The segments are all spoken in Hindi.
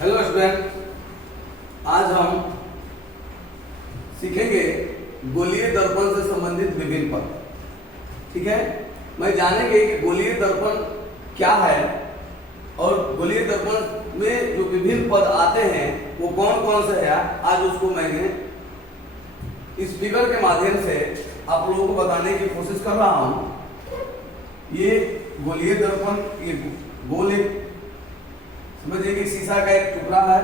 हेलो स्टूडेंट, आज हम सीखेंगे गोलीय दर्पण से संबंधित विभिन्न पद। ठीक है, मैं जानेंगे कि गोलीय दर्पण क्या है और गोलीय दर्पण में जो विभिन्न पद आते हैं वो कौन कौन से है। आज उसको मैंने इस फिगर के माध्यम से आप लोगों को बताने की कोशिश कर रहा हूं। ये गोलीय दर्पण, ये गोल एक समझिए कि शीशा का एक टुकड़ा है।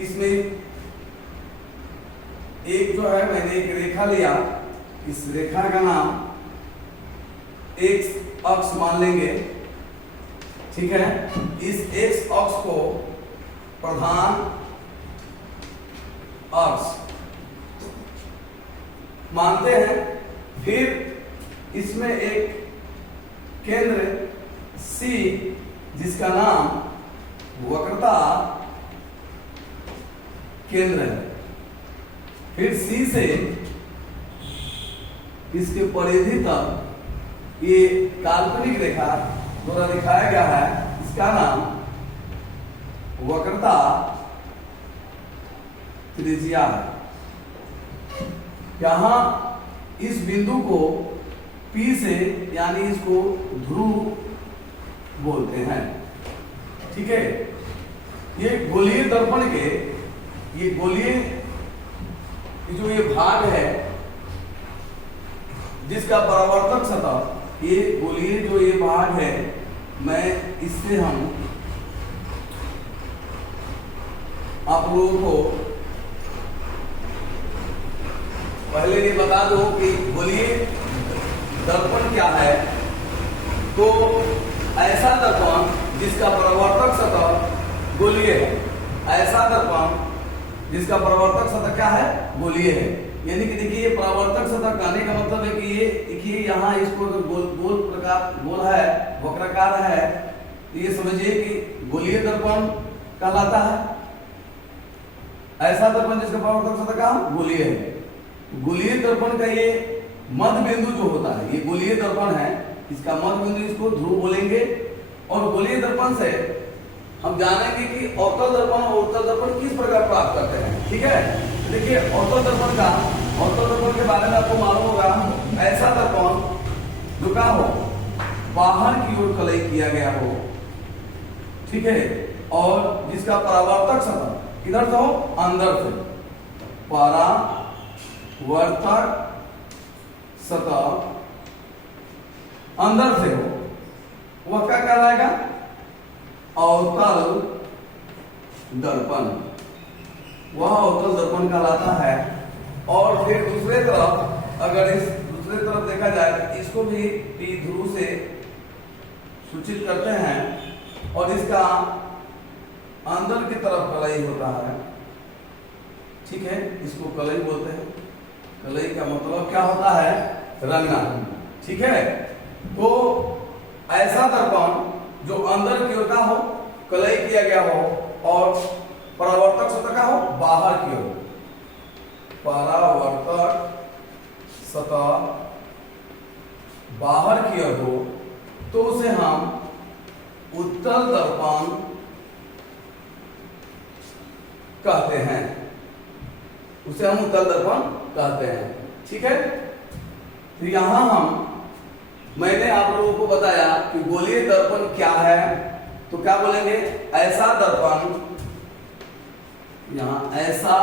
इसमें एक जो है मैंने एक रेखा लिया, इस रेखा का नाम एक्स अक्ष मान लेंगे। ठीक है, इस एक्स अक्ष को प्रधान अक्ष मानते हैं। फिर इसमें एक केंद्र C जिसका नाम वक्रता केंद्र है। फिर C से इसके परिधि तक ये काल्पनिक रेखा द्वारा दिखाया गया है, इसका नाम वक्रता त्रिज्या है। यहां इस बिंदु को P से यानी इसको ध्रुव बोलते हैं। ठीक है, ये गोलीय दर्पण के ये गोलीय जो ये भाग है जिसका परावर्तक सतह, ये गोलीय जो ये भाग है, मैं इससे हम आप लोगों को पहले ये बता दो कि गोलीय दर्पण क्या है। तो ऐसा दर्पण जिसका परावर्तक सतह गोलीय है, ऐसा दर्पण जिसका परावर्तक सतह क्या है, गोलीय है। यानी कि देखिए ये परावर्तक सतह कहने का मतलब है कि ये देखिए यहाँ इसको गोल प्रकार गोल है, वक्राकार है, तो ये समझिए कि गोलीय दर्पण कहलाता है। ऐसा दर्पण जिसका परावर्तक सतह क्या गोलीय है। गोलीय दर्पण का ये मध्य बिंदु जो होता है, ये गोलीय दर्पण है, इसका मध्य बिंदु इसको ध्रुव बोलेंगे। और गोलीय दर्पण से हम जानेंगे कि अवतल दर्पण और उत्तल दर्पण किस प्रकार प्राप्त करते हैं। ठीक है, देखिए अवतल दर्पण के बारे में आपको मालूम होगा। ऐसा दर्पण जो क्या हो, बाहर की ओर कलई किया गया हो। ठीक है, और जिसका परावर्तक सतह किधर से हो, अंदर से। परावर्तक सतह अंदर से हो, वह क्या कहलाएगा, अवतल दर्पण। वह अवतल दर्पण कहलाता है। और फिर दूसरे तरफ, अगर इस दूसरे तरफ देखा जाए तो इसको भी P ध्रुव से सूचित करते हैं और इसका अंदर की तरफ कलई होता है। ठीक है, इसको कलई बोलते हैं। कलई का मतलब क्या होता है, रंगना। ठीक है, तो ऐसा दर्पण जो अंदर की ओर का हो, कलई किया गया हो, और परावर्तक सतह का हो, बाहर की ओर। परावर्तक सतह बाहर की ओर हो तो उसे हम उत्तल दर्पण कहते हैं। उसे हम उत्तल दर्पण कहते हैं। ठीक है, तो यहां मैंने आप लोगों को बताया कि गोलीय दर्पण क्या है। तो क्या बोलेंगे, ऐसा दर्पण, यहां ऐसा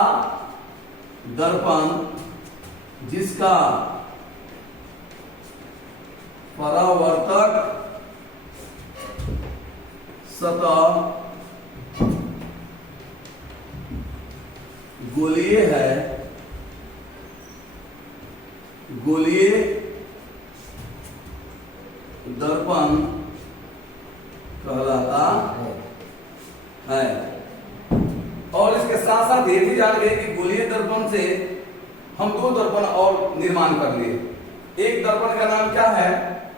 दर्पण जिसका परावर्तक सतह गोलीय है, गोलीय दर्पण कहलाता है। और इसके साथ साथ ये भी जान गए कि गोलीय दर्पण से हम दो दर्पण और निर्माण कर लिए। एक दर्पण का नाम क्या है,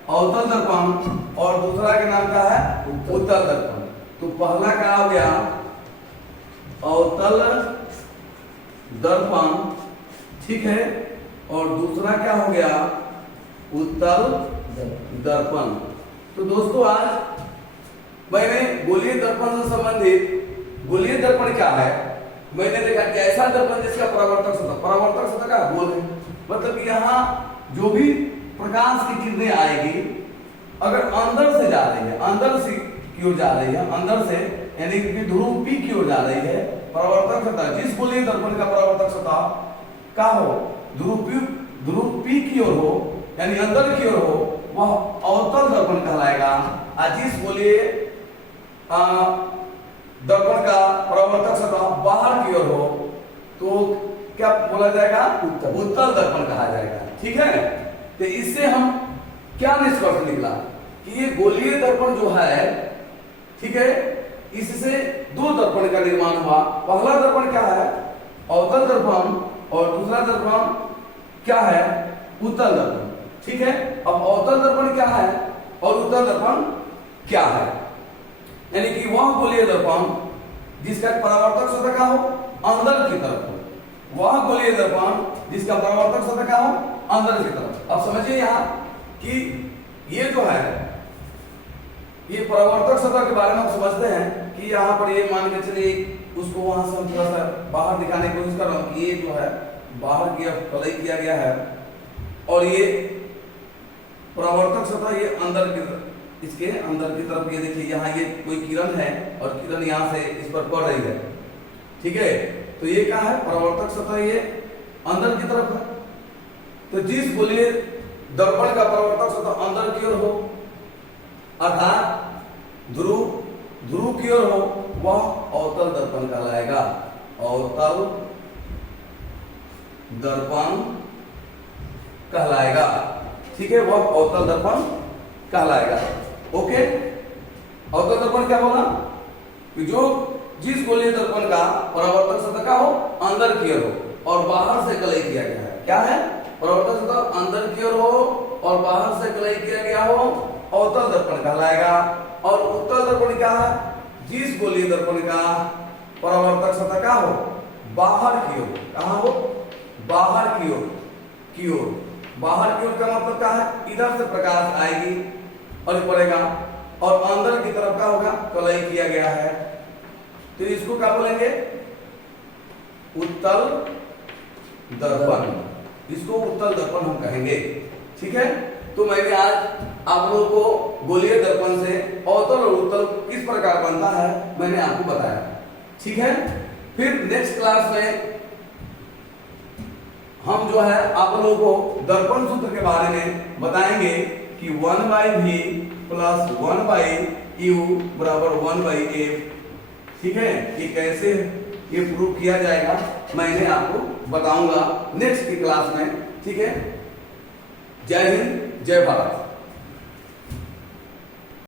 अवतल दर्पण, और दूसरा का नाम क्या है, उत्तल दर्पण। तो पहला क्या हो गया, अवतल दर्पण। ठीक है, और दूसरा क्या हो गया, उत्तल दर्पण। तो दोस्तों आज मैंने गोलीय दर्पण से संबंधित गोलीय दर्पण क्या है मैंने देखा कि ऐसा दर्पण जिसका परावर्तक सतह का गोल है, मतलब कि यहाँ जो भी प्रकाश की किरणें आएगी अगर अंदर से जा रही है, अंदर से की ओर जा रही है, अंदर से यानी कि ध्रुव P की ओर जा रही है, परावर्तक सतह जिस गोलीय दर्पण का परावर्तक सतह का हो ध्रुव P की ओर हो यानी अंदर की ओर हो वह अवतल दर्पण कहलाएगा। और जिस गोलीय दर्पण का परावर्तक सतह बाहर की ओर हो तो क्या बोला जाएगा, उत्तल दर्पण कहा जाएगा। ठीक है, तो इससे हम क्या निष्कर्ष निकला कि ये गोलीय दर्पण जो है, ठीक है, इससे दो दर्पण का निर्माण हुआ। पहला दर्पण क्या है, अवतल दर्पण, और दूसरा दर्पण क्या है, उत्तल दर्पण। ठीक है, अब अवतल दर्पण क्या है और उत्तल दर्पण क्या है, यानी कि वह गोलीय दर्पण जिसका परावर्तक सतह का हो अंदर की तरफ हो, वह गोलीय दर्पण जिसका परावर्तक सतह का हो अंदर की तरफ। अब समझिए यहाँ कि ये जो है ये परावर्तक सतह के बारे में हम समझते हैं कि यहाँ पर ये मान के चलिए उसको वहां से हम थोड़ा सा बाहर दिखाने की कोशिश कर रहा हूँ कि ये जो है बाहर की प्लाई किया गया है और ये परावर्तक सतह ये अंदर की तरफ, इसके अंदर की तरफ ये देखिए यहाँ ये कोई किरण है और किरण यहाँ से इस पर पड़ रही है। ठीक है, तो ये क्या है, परावर्तक सतह ये अंदर की तरफ है। तो जिस गोलीय दर्पण का परावर्तक सतह अंदर की ओर हो अर्थात ध्रुव की ओर हो वह अवतल दर्पण कहलाएगा, अवतल दर्पण कहलाएगा। ठीक है, वह अवतल दर्पण कहलाएगा। ओके, अवतल दर्पण क्या बोला कि जो जिस गोलीय दर्पण का परावर्तक सतह का हो अंदर की ओर हो और बाहर से कलई किया गया है, क्या है, परावर्तक सतह अंदर की ओर हो और बाहर से कलई किया गया हो, अवतल दर्पण कहलाएगा। और उत्तल दर्पण क्या है, जिस गोलीय दर्पण का परावर्तक सतह का हो बाहर की ओर, कहां हो, बाहर की ओर बाहर की ओर का मतलब क्या है, इधर से प्रकाश आएगी और पड़ेगा और अंदर की तरफ का होगा कलई किया गया है, तो इसको क्या बोलेंगे, उत्तल दर्पण, इसको उत्तल दर्पण हम कहेंगे। ठीक है, तो मैंने आज आप लोगों को गोलीय दर्पण से अवतल और उत्तल किस प्रकार बनता है मैंने आपको बताया। ठीक है, फिर नेक्स्ट क्लास में हम जो है आप लोगों को दर्पण सूत्र के बारे में बताएंगे कि 1/v प्लस 1/u बराबर 1/f। ठीक है, ये कैसे ये प्रूव किया जाएगा मैंने आपको बताऊंगा नेक्स्ट की क्लास में। ठीक है, जय हिंद, जय भारत।